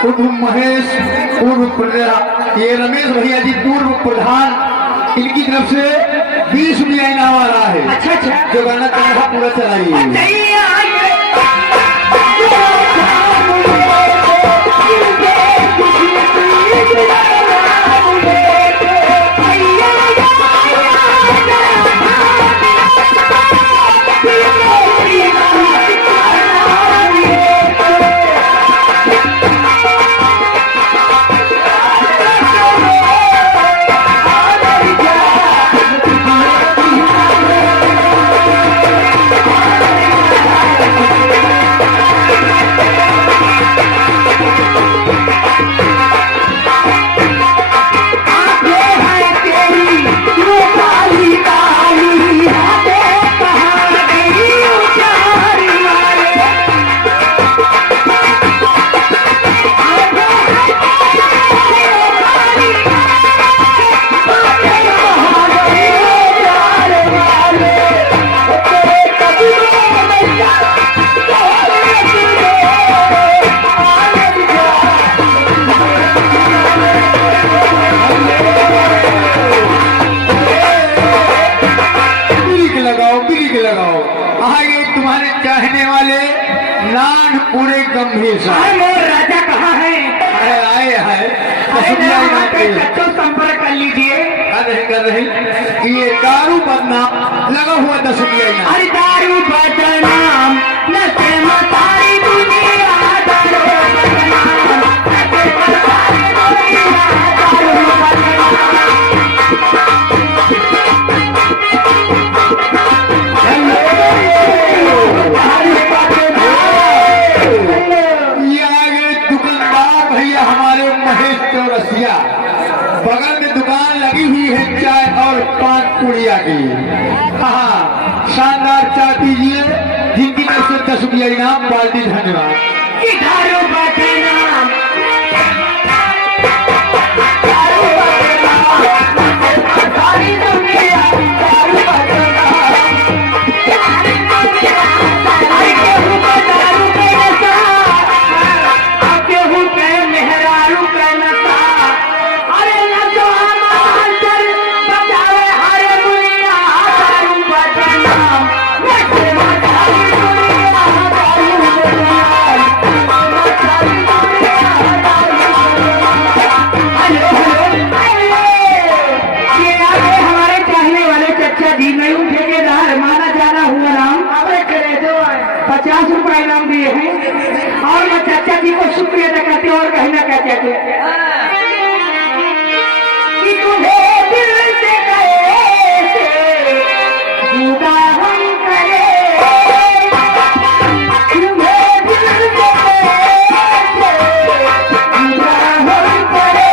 उर्फ महेश उर्फ ये रमेश भैया जी पूर्व प्रधान, इनकी तरफ से 20 रुपया इनाम आ रहा है। अच्छा अच्छा, जो गाना तनहा पूरा चलाइए। चाहने वाले नान पूरे गंभीर राजा कहाँ है? आए हैं संपर्क कर लीजिए। कर रहे ये दारू बदनाम लगा हुआ 10 रुपया। अरे दारू बदनाम नशे में सारी दुनिया, दारू बदनाम नशे में सारी दुनिया, दारू बदनाम। चौरसिया बगल में दुकान लगी हुई है चाय और 5 पुड़िया की। हाँ, शानदार चाय पीजिए, जिनकी तरफ से 10 रुपया इनाम। पार्टी धन्यवाद। और मैं चाचा जी को शुक्रिया अदा करते हैं और कहना क्या चाहते कि तुम्हें दिल से कैसे जुदा हम करें, तुम्हें दिल से कैसे जुदा हम करें।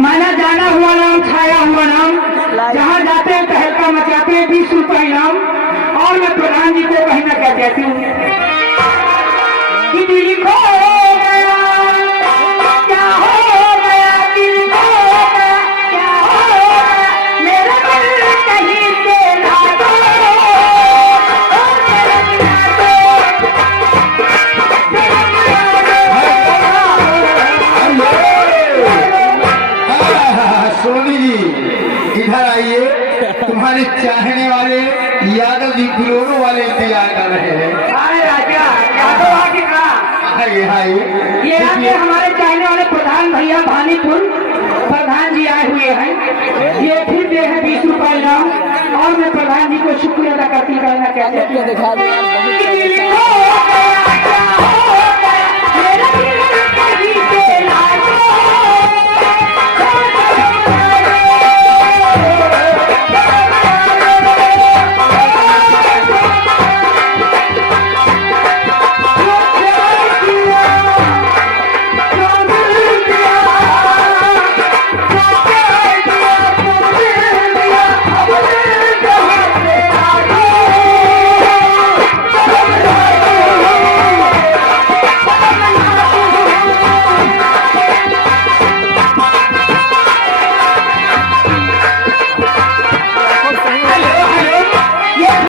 माना जाना हुआ नाम, छाया हुआ नाम, जहाँ जाते हैं तहलका मचाते हैं। 20 रुपये इनाम। और मैं प्रधान जी को कहना क्या चाहती हूँ इधर आइए, तुम्हारे चाहने वाले यादव जी फिलोरो वाले इंतजार कर रहे हैं। आए राजा यादव आके कहा आइए आइए। ये आके हमारे चाहने वाले प्रधान भैया भानीपुर प्रधान जी आए हुए हैं। ये फिर दे है 20 रुपए इनाम और मैं प्रधान जी को शुक्रिया अदा करती रहना कहते हैं।